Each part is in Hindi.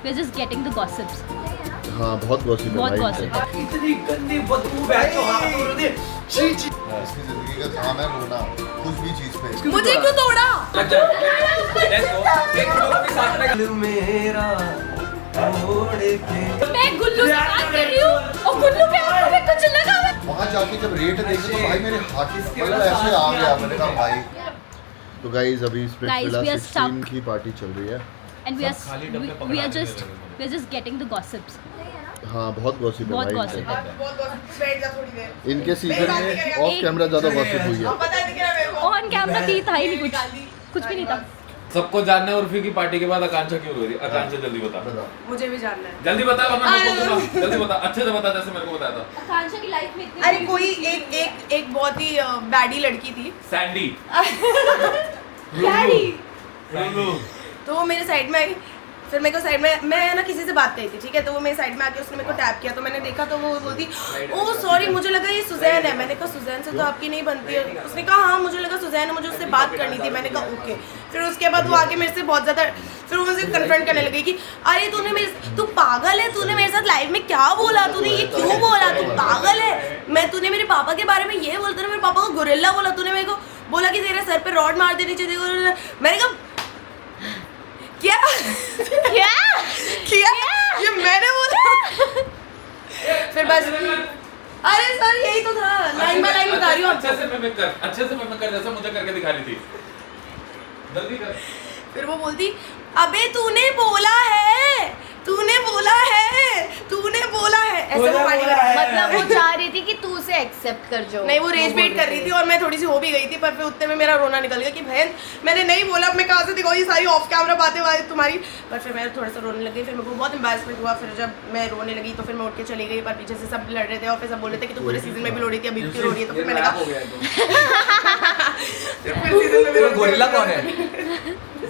We're just getting the gossips. हाँ बहुत गॉसिप है बहुत भाई। gossip है. इतनी गंदी बदबू बैठो हाथ में होती है। छी छी। इसकी जिंदगी का काम है रोना कुछ भी चीज पे। मुझे क्यों तोड़ा? लग जाए। Let's go। एक लोग भी साथ में दिल मेरा छोड़ के। मैं गुल्लू से बात कर रही हूँ और गुल्लू पे आंखों में कुछ लगा हुआ है. वहाँ जाके जब रेट देखे तो भाई मेरे हाथ मतलब ऐसे आ गया। मैंने कहा भाई। तो गाइस अभी इसमें Guys, फिलहाल we are 16 stuck. की पार्टी चल रही है। And we are just getting the gossips. हाँ बहुत गॉसिप है बहुत भाई। gossip है. बैठ जा थोड़ी देर। इनके सीजन में ऑफ कैमरा ज्यादा गॉसिप हुई है। पता नहीं क्या मेरे को। ऑन कैमरा थी था ही नहीं कुछ भी नहीं था. सबको जानना है उर्फी की पार्टी के बाद आकांक्षा क्यों रो रही है? आकांक्षा जल्दी बता। मुझे भी जानना है। जल्दी बता वरना मैं बोल दूंगा। जल्दी बता, अच्छे से बता जैसे मेरे को बताया था। आकांक्षा की लाइफ में इतनी अरे कोई एक बहुत ही बैडी लड़की थी। सैंडी। बैडी। तो वो मेरे साइड में आई। फिर मेरे को साइड में मैं ना किसी से बात करी थी, ठीक है? तो वो मेरे साइड में आके उसने मेरे को टैप किया तो मैंने देखा तो वो बोलती ओह सॉरी मुझे लगा ये सुजैन है। मैंने कहा सुजैन से तो आपकी नहीं बनती है। उसने कहा हाँ मुझे लगा सुजैन है, मुझे उससे बात करनी थी। मैंने कहा ओके। फिर उसके बाद वो आके मेरे से बहुत ज़्यादा फिर वो मुझे कन्फ्रंट करने लगी कि अरे तू पागल है, तूने मेरे साथ लाइव में क्या बोला, तूने ये क्यों बोला, तू पागल है। तूने मेरे पापा के बारे में ये बोलता है, मेरे पापा को गोरिल्ला बोला, तूने मेरे को बोला कि तेरे सर पे रॉड मार देनी चाहिए। मैंने कहा क्या क्या किया ये मैंने बोला। फिर बस अरे सर यही तो था, लाइन बाय लाइन बता रही हूँ अच्छे से मिमिक कर जैसे मुझे करके दिखा रही थी। जल्दी कर। फिर वो बोलती अबे तूने बोला है ऐसे वो पानी भरा। मतलब वो चाह रही थी कि तू उसे एक्सेप्ट कर जो. नहीं वो रेज बेट कर रही थी और मैं थोड़ी सी हो भी गई थी, पर फिर उतने में मेरा रोना निकल गया कि बहन मैंने नहीं बोला, अब मैं कहाँ से दिखाऊँ ये सारी ऑफ कैमरा बातें तुम्हारी। पर फिर मैं थोड़ा सा रोने लगी। फिर मेरे को बहुत एम्बैरेसमेंट हुआ। फिर जब मैं रोने लगी तो फिर मैं उठ के चली गई, पर पीछे से सब लड़ रहे थे और फिर सब बोल रहे थे कि तू पूरे सीजन में भी रो रही थी, अभी क्यों रो रही है? तो फिर मैंने कहा गोरिल्ला कौन है?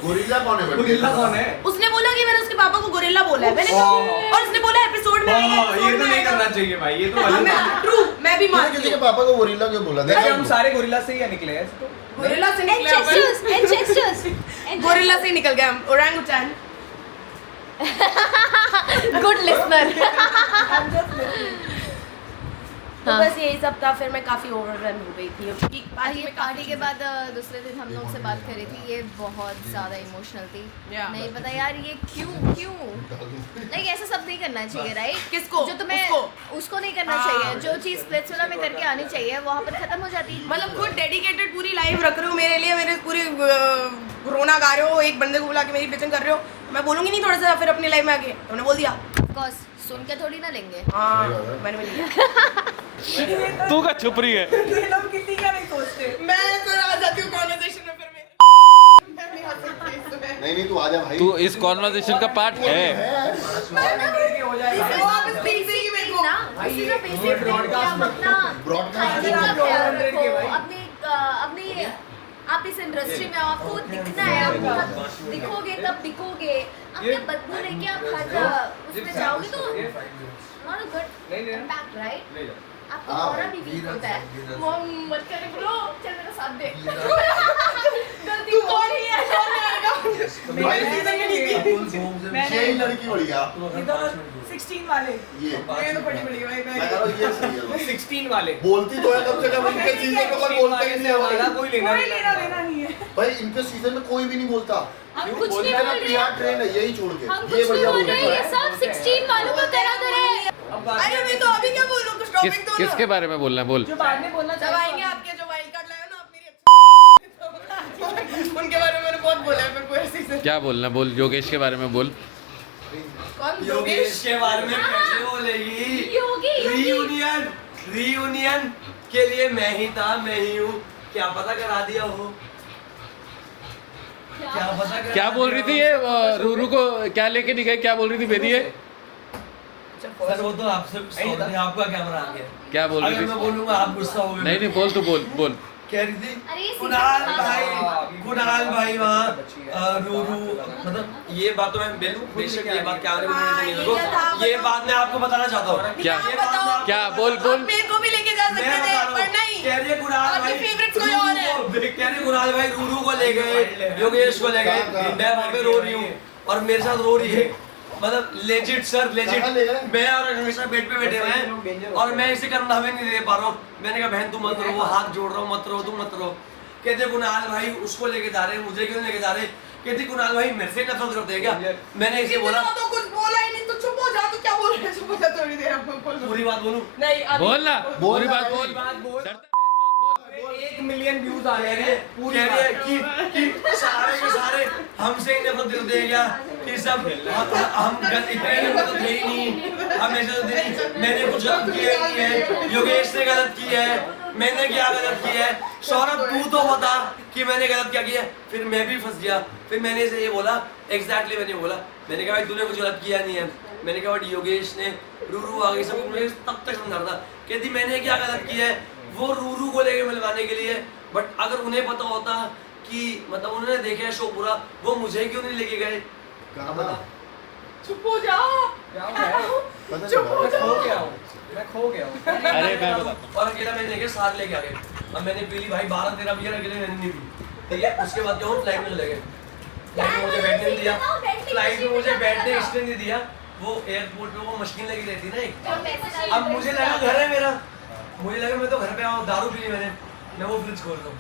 गोरिल्ला कौन है? गोरिल्ला कौन है? उसने बोला कि मैंने उसके पापा को गोरिल्ला बोला है। मैंने कहा और उसने बोला एपिसोड में आएगा, ये तो नहीं करना चाहिए भाई, ये तो अलग है। ट्रू मैं भी मानती किसी के हूँ। पापा को गोरिल्ला क्यों बोला? देखिए हम सारे गोरिल्ला से ही निकले हैं तो गोरिल्ला से निकले अपन। गोरिल्ला से निकल गए हम। ओरंगुटान। Good listener. तो बस यही सब था। फिर मैं काफी ओवररन हो गई थी क्योंकि पार्टी के बाद दूसरे दिन हम लोग से बात करी थी. ये बहुत ज़्यादा इमोशनल थी. नहीं पता यार ये क्यों नहीं ऐसा सब नहीं करना चाहिए राइट. किसको? जो तुम्हें उसको नहीं करना चाहिए. जो चीज़ स्प्लिट्सविला में करके आनी चाहिए वहाँ पर खत्म हो जाती है. मतलब खुद डेडिकेटेड पूरी लाइफ रख रहे हो मेरे लिए, मेरे पूरी रोना गा रहे हो, एक बंदे को बुला के मेरी पिचिंग कर रहे हो. मैं बोलूंगी नहीं थोड़ा सा फिर अपनी लाइफ में आके तुमने बोल दिया. बस सुन के थोड़ी ना लेंगे. हाँ मैंने भी लिया. तू का छुप रही है। ये लोग किसी का नहीं सोचते. मैं तो आ जाती हूँ कॉन्वर्सेशन में फिर मैं नहीं आ सकती इसमें. नहीं तू आ जा भाई। तू इस कॉन्वर्सेशन का पार्ट है। हो जाएगा। वो आप स्पीक देगी मेरे को. उसी का बेसिक अपनी आप इस इंडस्ट्री में आपको दिखना है. आपको दिखोगे तब दिखोगे. अपने बदबू लेके आप हर उसमें जाओगे तो not a good impact right. आपको और भी वीक होता है. वो मत करे ब्रो. चल मेरा साथ दे. गलती कौन ही है? यही लड़की बढ़िया। 16 वाले ये तो बड़ी बड़ी मैं कह रहा हूँ ये सही है। 16 वाले बोलती तो है कम से कम इनके सीजन में कोई बोलता ही नहीं है वाला भाई। कोई लेना लेना नहीं है. भाई इनके सीजन में कोई भी नहीं बोलता। हम कुछ नहीं बोल रहे प्रिया हैं. ट्रेन है यही छोड़ के हम ये कुछ नहीं बढ़िया बोल बोल रहे हैं. ये सब 16 वालों को करा दे रहे हैं. अरे मैं तो अभी क्या बोल रहा हूँ, कुछ टॉपिक तो किसके बारे में बोलना है बोल. जो बाद में बोलना जब आएंगे आपके जो वाइल्ड कार्ड लाए हो ना आप मेरी उनके बारे में मैंने बहुत बोला है. फिर पूरे सीजन क्या बोलना बोल. योगेश के बारे में बोल. कौन योगेश के बारे में कैसे बोलेगी? योगी रीयूनियन के लिए मैं ही था, मैं ही हूँ. क्या पता करा दिया हो. क्या पता करा क्या बोल रही थी ये रूरू को क्या लेके नहीं गए? क्या बोल रही थी बेदी ये? सर वो तो आपसे आपका कैमरा आ गया. क्या बोल रही अगर थी? मैं बोलूंगा आप गुस्सा होगे. नहीं बोल तू बोल. कह रही थी अरे ये कुणाल भाई वहाँ रूरू मतलब ये बात तो मैं बेशक ये बात क्या ये बात मैं आपको बताना चाहता हूँ. क्या बोल मेरे को भी लेके जा सकते थे पर नहीं. कह रही है कुणाल भाई फेवरेट कोई और है. कह रही कुणाल भाई रूरू को ले गए, योगेश को ले गए. मैं वहाँ पे रो रही हूँ और मेरे साथ रो रही है मतलब लेजिट सर लेजिट, कहाँ ले गए? मैं और हमेशा बेड पे बैठे हुए हैं और मैं इसे करना हमें नहीं दे पा रहा हूँ। मैंने कहा बहन तू मत रो, वो हाथ जोड़ रहा हूँ, मत रो, तू मत रो। कहते कुणाल भाई उसको लेके जा रहे हैं, मुझे क्यों लेके जा रहे? कहती कुणाल भाई मेरे से नफरत करते हैं क्या? मैंने इसे बोला तो कुछ बोला ही नहीं, तो चुप हो जा। तो क्या बोल रहे हैं? चुप हो जा थोड़ी देर, आपको बोल पूरी बात बोलूं? नहीं अभी बोल ना, बोल पूरी ना, बात पूरी बोल। 1 मिलियन व्यूज आ रहे हैं पूरी कह रही है कि सारे के सारे हमसे ही नफरत करते हैं क्या? कि सब हम इतने तो थे ही नहीं, हम ऐसे तो थे नहीं। मैंने कुछ गलत किया ही नहीं है, योगेश ने गलत किया है, मैंने क्या गलत किया है? सौरभ तू तो बता कि मैंने गलत क्या किया है? फिर मैं भी फंस गया। फिर मैंने इसे ये बोला, एग्जैक्टली मैंने बोला, मैंने कहा भाई तूने कुछ गलत किया नहीं है। मैंने कहा बट योगेश ने रूरू आ गई सब मुझे तब तक समझा था। कहती मैंने क्या गलत किया है? वो रूरू को लेके मिलवाने के लिए, बट अगर उन्हें पता होता कि मतलब उन्होंने देखा है शो पूरा, वो मुझे क्यों नहीं लेके गए? कहाँ? चुप हो जा। पता चुप हो नहीं जा। मैं खो गया हूँ अरे मैं बता, और अकेला मैंने लेके साथ लेके आ गए। अब मैंने पी ली भाई 12-13 बियर अकेले मैंने नहीं पी, ठीक है? उसके बाद क्या हुआ, फ्लाइट में चले गए। फ्लाइट में मुझे बैठने नहीं दिया, फ्लाइट में मुझे बैठने इसलिए नहीं दिया, वो एयरपोर्ट पे वो मशीन लगी रहती ना एक। अब मुझे लगा घर है मेरा, मुझे लगा मैं तो घर पे आऊँ, दारू पी ली मैंने, मैं वो फ्रिज खोल रहा हूँ।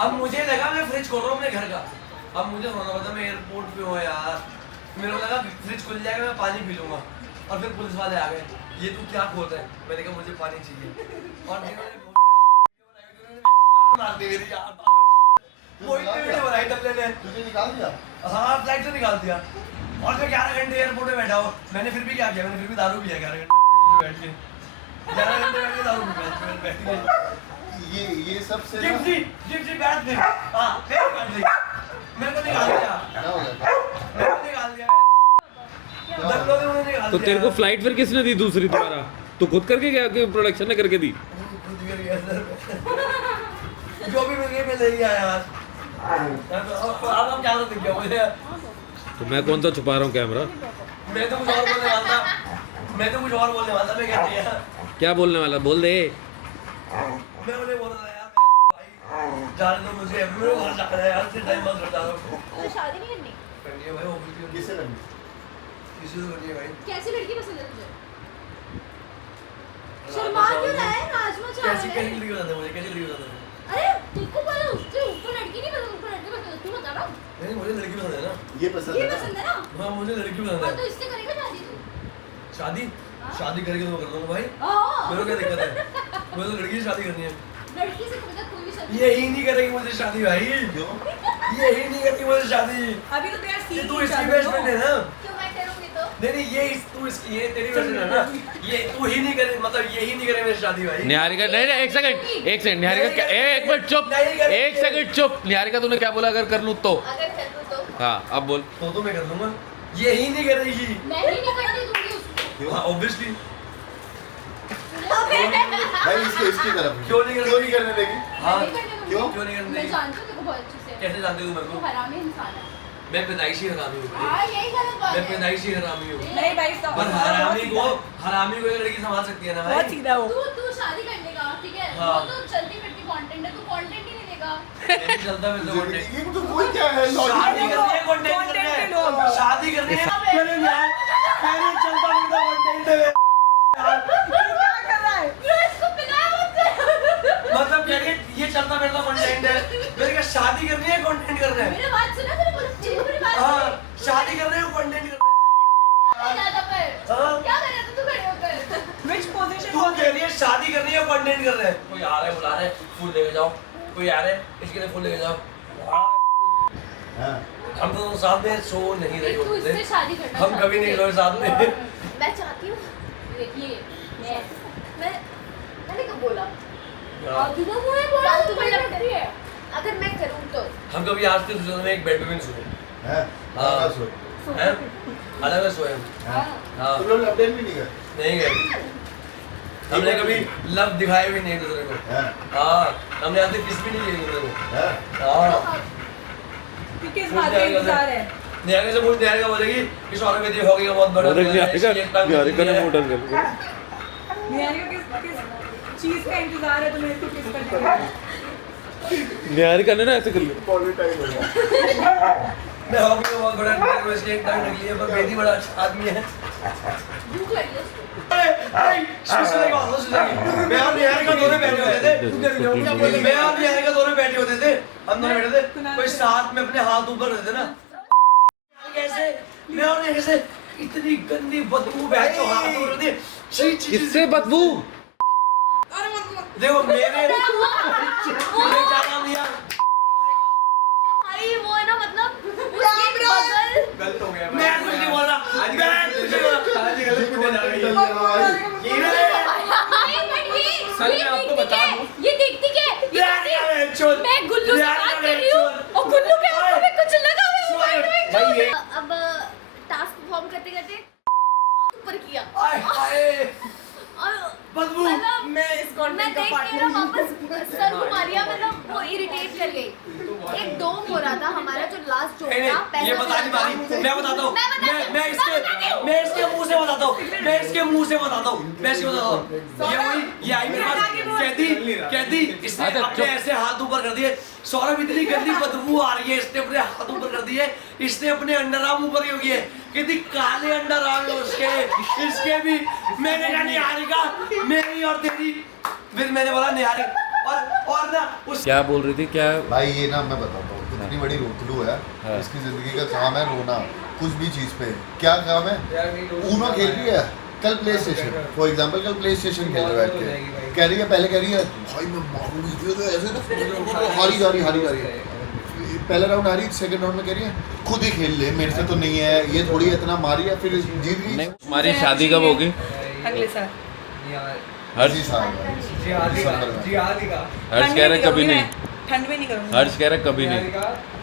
अब मुझे लगा मैं फ्रिज खोल रहा हूँ अपने घर का। अब मुझे होना पता मैं एयरपोर्ट पे हूँ यार, मेरे को लगा फ्रिज खुल जाएगा मैं पानी पी लूँगा। और फिर पुलिस वाले आ गए, ये तू क्या खोल रहा है? मैंने कहा मुझे पानी चाहिए। और मार दी मेरी यार, वो इतने वीडियो बनाई तब मैंने। तुझे निकाल दिया? हाँ फ्लाइट से निकाल दिया। और मैं 11 घंटे एयरपोर्ट में बैठा हूँ, मैंने फिर भी क्या किया? मैंने फिर भी दारू पिया 11 घंटे बैठ के, 11 घंटे बैठ के दारू पी बैठ के। ये सब से ना जिप्सी बैठ गई। हाँ फिर बैठ गई, मेरे को निकाल दिया, क्या हो गया? मेरे को निकाल दिया, दस लोगों ने मुझे निकाल तो दिया। तेरे को फ्लाइट फिर किसने दी दूसरी दोबारा? तू खुद करके गया कि प्रोडक्शन ने करके दी? खुद गिर गया सर। जो भी मिल गया मैं ले गया यार। अब हम क्या कर सकते हैं मुझे? तो मैं कौन सा छुपा रहा हूँ कैमरा? मैं तो कुछ और बोलने वाला था, मैं तो कुछ और बोलने वाला था। मैं क्या किया? क्या बोलने वाला बोल दे। मैं उन्हें बोल रहा था यार भाई जाने दो मुझे, मेरे को घर जाना है यार, सिर्फ टाइम पास करता हूँ। तो शादी नहीं करनी? करनी है भाई, वो भी किससे करनी? किसी से करनी है भाई। कैसी लड़की पसंद है तुझे? शर्मा क्यों रहा है? नाजमा चाह कैसी रहा कैसी है। लड़की पसंद है मुझे? कैसी लड़की पसंद है? अरे तुमको पता उससे ऊपर लड़की नहीं पसंद, ऊपर लड़की पसंद है, तू बता ना। नहीं मुझे लड़की पसंद है ना। ये पसंद ये है ना? पसंद है ना? हाँ मुझे लड़की पसंद और तो है। इससे करेगा शादी तू? शादी शादी करके तो मैं कर दूंगा भाई, हाँ। मेरे को क्या दिक्कत है? मुझे तो लड़की से शादी करनी है। लड़की से पता कोई भी शादी। यही नहीं करेगी मुझे शादी भाई, क्यों? यही नहीं करती मुझे शादी। अभी तो तेरा ये सीन तू इसकी बेस्ट फ्रेंड है ना? क्यों मैं करूंगी तो? नहीं ये तू इसकी, ये तेरी बेस्ट फ्रेंड है ना? ये तू ही नहीं करे, मतलब यही नहीं करे मेरी शादी भाई। निहारिका नहीं नहीं, एक सेकंड निहारिका क्या, एक मिनट चुप, नहीं करेगी। एक सेकंड चुप। निहारिका तूने क्या बोला? अगर कर लूँ तो? अगर कर दूँ तो? हाँ अब बोल। तो मैं कर दूंगा, यही नहीं करेगी। मैं ही नहीं करने दूंगी उसको। हाँ ऑब्वियसली। भाई इसकी तरफ क्यों नहीं क्यों नहीं करने देगी? हाँ नहीं करने दूंगी। क्यों? क्यों नहीं करने मैं देगी? जानती हूँ तेरे को बहुत अच्छे से। कैसे जानते हो मेरे तू को? हरामी इंसान है। मैं पैदाइशी हरामी हूँ, हाँ यही गलत बात मैं है। पैदाइशी हरामी हूँ। नहीं भाई stop। पर हरामी को एक लड़की संभाल सकती है ना बहुत भाई। सीधा हो। तू शादी कर लेगा, ठीक है? हाँ। वो तो चलती फिरती कंटेंट है, तू कंटेंट ही नहीं देगा। नहीं चलता फिर तो content। ये तो कोई क्या है? शादी लॉजिक करनी है, content Content करना है। पे लोग। शादी करनी है। मैंने यार मैंने चलता फिरता content है यार। क्या कर रहा है? ये इसको पिलाया मुझसे। मतलब क्या है, ये चलता फिरता कंटेंट है। मेरे क्या शादी करनी है, कंटेंट करना है? मेरी बात सुना तूने? बहुत चिल्ली मेरी बात हाँ सुनी। शादी कर रहे हो, कंटेंट कर रहे हो। ज्यादा पर। हाँ। क्या कर रहा था तू खड़े होकर? Which position? तू कह रही है शादी करनी है, कंटेंट कर रहे हैं। कोई आ रहा है, बुला रहा है, फूल लेके जाओ। कोई आ रहा है, इसके लिए फूल लेके जाओ। हाँ। हम तो साथ में सो नहीं रहे तू इससे होते, शादी करना हम कभी नहीं रहे साथ में। मैं चाहती हूँ, देखिए मैंने कब बोला? तू तो मुझे बोला तू करती है। अगर मैं करूँ तो हम कभी आज तक सोचते में एक बेड पे भी नहीं सोए हैं? हाँ। सोए। हैं? अलग में सोए हम। हाँ। हाँ तुम लोग अपडेट भी नहीं कर? नहीं गए, हमने कभी लव दिखाया भी नहीं दूसरे को। हैं? हाँ हमने आज तक किस भी नहीं किया दूसरे को। हैं? हाँ किस बात का इंतजार है? निहारिका से पूछ, निहारिका बोलेगी कि सौरभ यदि हो गया बहुत बड़ा निहारिका ने मुंह डर गया। निहारिका किस चीज का इंतजार है तुम्हें? इसको किस करने का? निहारिका ने ना ऐसे कर लिया। पॉलिटाइज हो गया। मैं हॉकी में बहुत बड़ा वैसे एक टाइम निकली है, पर बेदी बड़ा अच्छा आदमी है। भूख लगी है उसको। मैं और निहार का दोनों बैठे होते थे, मैं और निहार का दोनों बैठे होते थे, हम दोनों बैठे थे, कोई साथ में अपने हाथ ऊपर होते थे ना, कैसे मैं और निहार कैसे इतनी गंदी बदबू बैठ के हाथ ऊपर होते, किससे बदबू? देखो मेरे क्या नाम लिया, भाई वो है ना मतलब उसके बगल गलत हो गया मैं कुछ नहीं बोल रहा, मैं कुछ नहीं बोल रहा। आज गलत पूछने जा रही है सर मैं आपको बता दूं ये देखती क्या है मैं गुल्लू से बात कर रही हूँ और गुल्लू के आंखों में कुछ लगा हुआ है भाई ये अब टास्क परफॉर्म करते करते ऊपर किया आए हाय और बदबू मतलब मैं इस मैं कंटेंट का देख पार्ट के ना वापस सर को मारिया मतलब वो इरिटेट कर गई एक डोम हो रहा था हमारा जो लास्ट डोम नहीं, था ये बता नहीं पारी, मैं बताता हूँ, मैं इसके मुंह से बताता हूँ, मैं इसके मुंह से बताता हूँ, मैं इसके बताता हूँ, ये वही, ये आई मेरे पास, कहती, इसने अपने ऐसे हाथ ऊपर कर दिए, सौरभ इतनी गंदी बदबू आ रही है, इसने अपने हाथ ऊपर कर दिए, इसने अपने अंडर आर्म ऊपर क्यों किए, कितनी काले अंडर आर्म है उसके, इसके भी, मैंने कहा निहारी का, मेरी और तेरी, फिर मैंने बोला निहारी, और ना उस क्या बोल रही थी? क्या भाई ये ना मैं बताता हूँ, इतनी बड़ी रोकड़ू है, हाँ। इसकी जिंदगी का काम है रोना, कुछ भी चीज़ पे। क्या काम है? ऊनो खेल रही है, कल प्ले स्टेशन, फॉर एग्जाम्पल कल प्ले स्टेशन खेल रहे बैठ के, कह रही है, पहले कह रही है भाई मैं मारूंगी तुझे, तो ऐसे ना हारी जा रही है, पहला राउंड हारी, सेकंड राउंड में कह रही है खुद ही खेल ले, मेरे से तो नहीं है, ये थोड़ी इतना मारी है, फिर जीत गई। तुम्हारी शादी कब होगी? अगले साल हर्ष इसी साल में, दिसंबर में। हर्ष कह रहे कभी नहीं, ठंड में नहीं करूँगी हर्ष कह रहे कभी नहीं।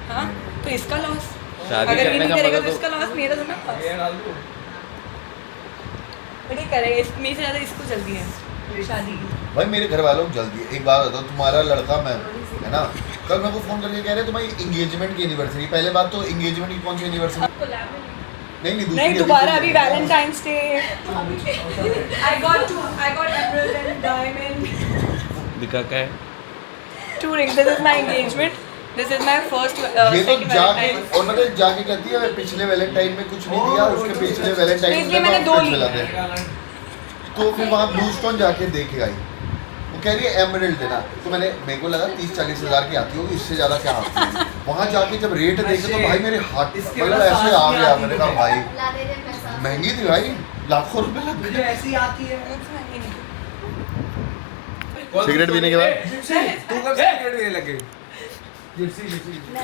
हाँ तो इसका लॉस, शादी अगर ये करने नहीं का करेगा मतलब तो इसका लॉस, मेरा तो ना लॉस, बट ये करेगा, मेरे से ज़्यादा इसको जल्दी है शादी की। भाई मेरे घर वालों को जल्दी है। एक बात बताओ, तुम्हारा लड़का मैं है ना, कल मेरे को फोन करके कह रहे तुम्हारी इंगेजमेंट की एनिवर्सरी, पहले बात तो इंगेजमेंट की कौन सी एनिवर्सरी? नहीं दूसरी नहीं अभी दोबारा तो- अभी Valentine's day I got emerald and diamond दिखा क्या है? 2 rings, this is my engagement, this is my first ये तो second जाके Valentine's। और मतलब जाके कहती है पिछले वैलेंटाइन में कुछ नहीं दिया, उसके पिछले वैलेंटाइन इसलिए मैंने 2 ली। तो फिर वहाँ ब्लू स्टोन जाके देख के आई, वो कह रही है एमरल्ड देना, तो मेरे को लगा 30-40 हज़ार की आती होगी, इससे ज़्यादा क्या आती है। वहाँ जाके जब रेट देखे तो भाई मेरे हाथ मतलब ऐसे आ गया, मैंने कहा भाई ला दे दे पैसा महंगी थी भाई, लाखों रुपए लग गए। ऐसी आती है सिगरेट पीने के बाद तू कब सिगरेट पीने लग गई? मैं